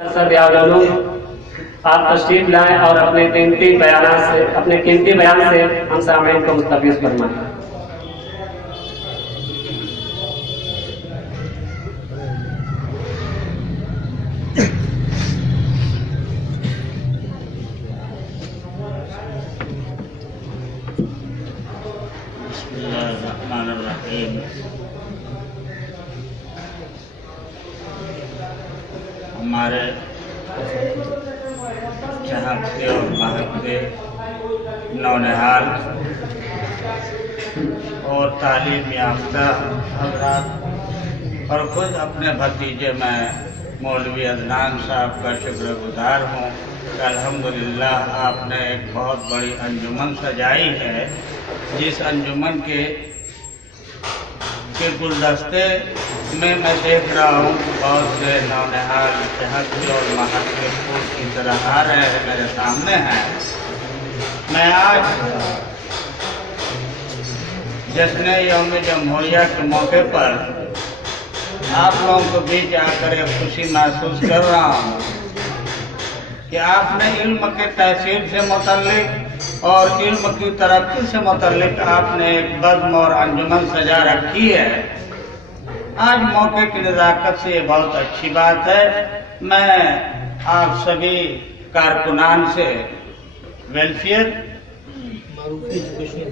आप तशरीफ लाएं और अपने कीमती बयान से हम सामईन को मुस्तफ़ीज़ फरमाएं। बिस्मिल्लाहिर्रहमानिर्रहीम। हमारे चाहते और महकते नौनिहाल और तालीम याफ्ता हज़रात और खुद अपने भतीजे मैं मौलवी अदनान साहब का शुक्रगुजार हूँ कि अल्हम्दुलिल्लाह आपने एक बहुत बड़ी अंजुमन सजाई है, जिस अंजुमन के गुलदस्ते में मैं देख रहा हूँ बहुत से नौनिहाल चाहते और महकते फूल की तरह आ रहे हैं, मेरे सामने हैं। मैं आज जश्न यौम जमहूरिया के मौके पर आप लोगों के बीच आकर एक खुशी महसूस कर रहा हूँ कि आपने इल्म के तहसील से मुतल्लिक और इल्म की तरक्की से मुतल्लिक आपने एक बज़्म और अंजुमन सजा रखी है। आज मौके की नज़ाकत से ये बहुत अच्छी बात है। मैं आप सभी कारकुनान से वेलफेयर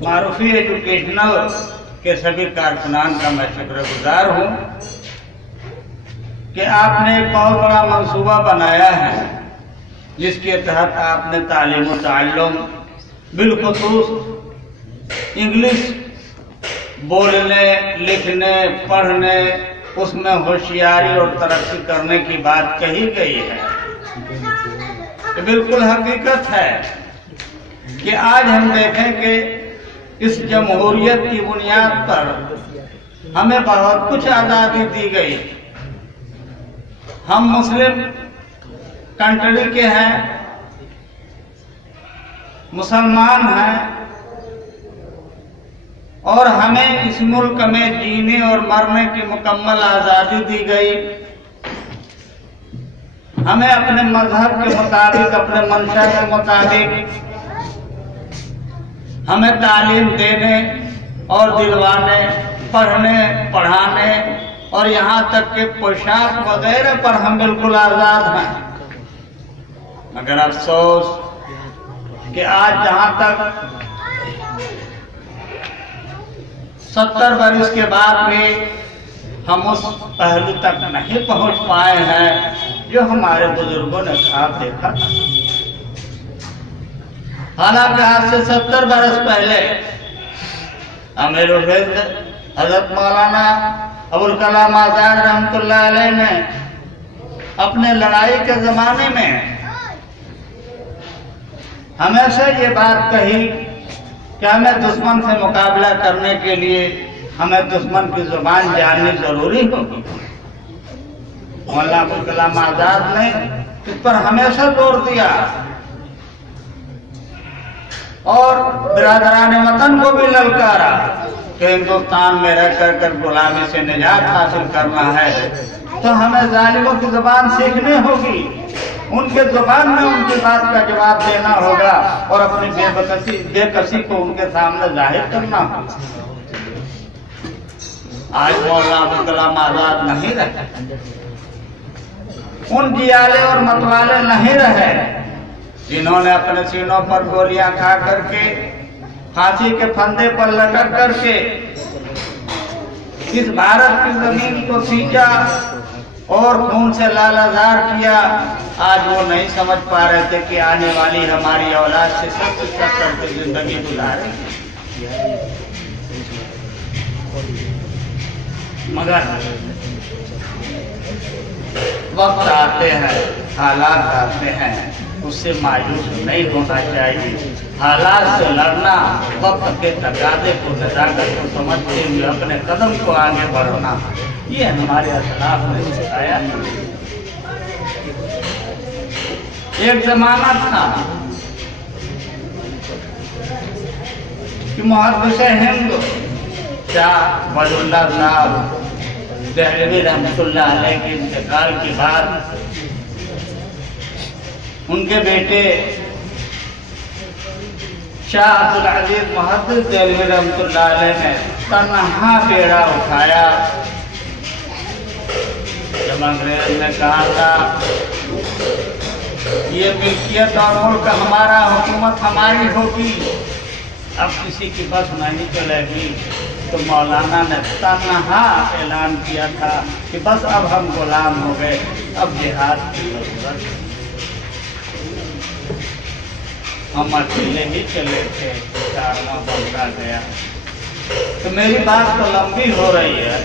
मारूफी एजुकेशनल के सभी कारकुनान का मैं शुक्रगुजार हूँ कि आपने एक बहुत बड़ा मंसूबा बनाया है, जिसके तहत आपने तालीम व ताल्लुम बिलखुसूस इंग्लिश बोलने, लिखने, पढ़ने, उसमें होशियारी और तरक्की करने की बात कही गई है। तो बिल्कुल हकीकत है कि आज हम देखें कि इस जमहूरियत की बुनियाद पर हमें बहुत कुछ आज़ादी दी गई। हम मुस्लिम कंट्री के हैं, मुसलमान हैं और हमें इस मुल्क में जीने और मरने की मुकम्मल आज़ादी दी गई। हमें अपने मजहब के मुताबिक, अपने मंशा के मुताबिक हमें तालीम देने और दिलवाने, पढ़ने, पढ़ाने और यहाँ तक के पोशाक वगैरह पर हम बिल्कुल आज़ाद हैं। मगर अफसोस कि आज जहाँ तक 70 बरस के बाद भी हम उस पहलू तक नहीं पहुँच पाए हैं जो हमारे बुजुर्गों ने ख्वाब देखा था। हालांकि आज से 70 बरस पहले अमीरुल हिंद हज़रत मौलाना अबुल कलाम आज़ाद रहमतुल्लाह अलैह ने अपने लड़ाई के ज़माने में हमेशा ये बात कही कि हमें दुश्मन से मुकाबला करने के लिए हमें दुश्मन की जुबान जाननी जरूरी होगी। मौलाना अबुल कलाम आज़ाद ने इस पर हमेशा जोर दिया और बिरादरान वतन को भी ललकारा कि हिंदुस्तान में रह कर गुलामी से निजात हासिल करना है तो हमें जालिमों की जुबान सीखनी होगी, उनके जुबान में उनकी बात का जवाब देना होगा और अपनी बेकसी को उनके सामने जाहिर करना होगा। आज मौलाना अबुल कलाम आज़ाद नहीं रहे, उन जियाले और मतवाले नहीं रहे जिन्होंने अपने सीनों पर गोलियां खा करके, फांसी के फंदे पर लटक करके इस भारत की जमीन को सींचा और खून से लालाजार किया। आज वो नहीं समझ पा रहे थे कि आने वाली हमारी औलाद से सख्त करके जिंदगी गुजारे। मगर वक्त आते हैं, हालात आते हैं, उससे मायूस नहीं होना चाहिए। हालात से लड़ना, वक्त के तकाज़े को, नज़ाकत को समझते हुए अपने कदम को आगे बढ़ना, ये हमारे असलाफ ने सिखाया। एक जमाना था कि मुहद्दिस हिंद शाह वलीउल्लाह साहब दहलवी रहमतुल्लाह अलैह के इंतकाल के बाद उनके बेटे शाह अब्दुल अजीज मुहद्दिस देलवी रहमतुल्लाह अलैह ने तन्हा बेड़ा उठाया। जब अंग्रेज ने कहा था ये मिल्कियत और मुल्क हमारा, हुकूमत हमारी होगी, अब किसी की बस नहीं चलेगी, तो मौलाना ने तन्हा ऐलान किया था कि बस अब हम गुलाम हो गए, अब जिहाद की जरूरत। हम अकेले ही चले थे, कारवां बनता गया। तो मेरी बात तो लंबी हो रही है,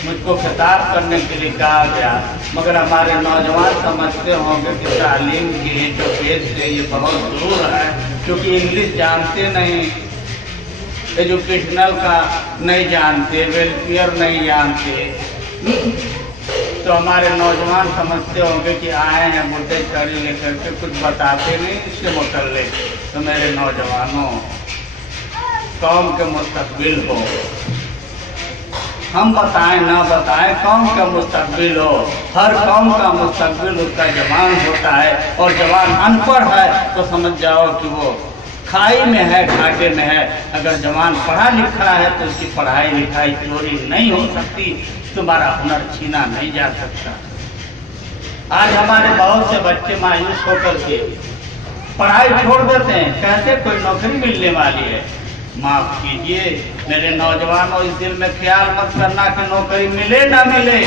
मुझको खिताब करने के लिए कहा गया, मगर हमारे नौजवान समझते होंगे कि तालीम की जो पेज से ये बहुत दूर है, क्योंकि इंग्लिश जानते नहीं, एजुकेशनल का नहीं जानते, वेलफेयर नहीं जानते। तो हमारे नौजवान समझते होंगे कि आए हैं मुद्दे चढ़ी लेकर के, कुछ बताते नहीं इसके मुतल्लिक। तो मेरे नौजवानों, कौम के मुस्तकबिल हो, हम बताएं ना बताएं, कौम का मुस्तकबिल हो। हर कौम का मुस्तकबिल उसका जवान होता है, और जवान अनपढ़ है तो समझ जाओ कि वो खाई में है, घाटे में है। अगर जवान पढ़ा लिखा है तो उसकी पढ़ाई लिखाई चोरी नहीं हो सकती, तुम्हारा हुनर छीना नहीं जा सकता। आज हमारे बहुत से बच्चे मायूस होकर के पढ़ाई छोड़ देते हैं, कहते कोई नौकरी मिलने वाली है। माफ कीजिए मेरे नौजवानों, इस दिल में ख्याल मत करना कि नौकरी मिले ना मिले,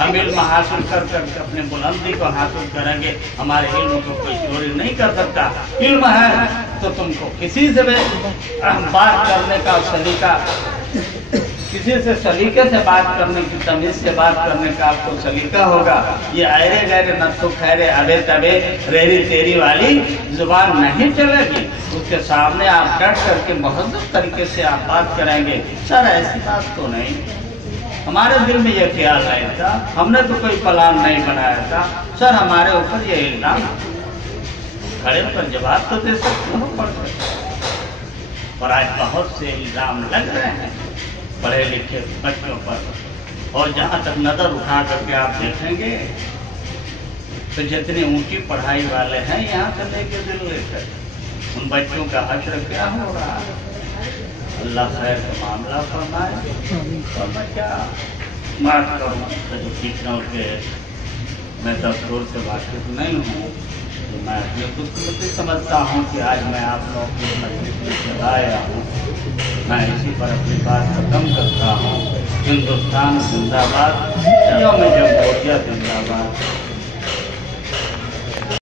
हम इल्म हासिल कर करके अपने बुलंदी को हासिल करेंगे। हमारे इल्म को कोई चोरी नहीं कर सकता। इल्म है तो तुमको किसी से बात करने का सलीका, किसी से सलीके से बात करने की, तमीज से बात करने का आपको सलीका होगा। ये आयरे गहरे नत्थु खैरे अबे तबे रेरी तेरी वाली जुबान नहीं चलेगी। उसके सामने आप डट करके महज़्ज़ब तरीके से आप बात करेंगे। सर ऐसी बात तो नहीं, हमारे दिल में ये ख्याल नहीं था, हमने तो कोई प्लान नहीं बनाया था। सर हमारे ऊपर ये इल्जाम, खड़े पर जवाब तो दे सकते हो पढ़ कर। और आज बहुत से इल्जाम लग रहे हैं पढ़े लिखे बच्चों पर, और जहाँ तक नज़र उठा करके आप देखेंगे तो जितनी ऊंची पढ़ाई वाले हैं यहाँ से लेके दिल्ली तक, उन बच्चों का हश्र क्या हो रहा है। अल्लाह खैर का मामला फरमाए। और मैं क्या बात करूँ, एजुकेशनल के मैं दस्तूर से वाकिफ नहीं हूँ, तो मैं अपने खुदकुशी समझता हूँ कि आज मैं आप लोगों की मजलिस में आया हूँ। मैं इसी पर अपनी बात खत्म करता हूँ। हिंदुस्तान जिंदाबाद, यौम जमहूरियत जिंदाबाद।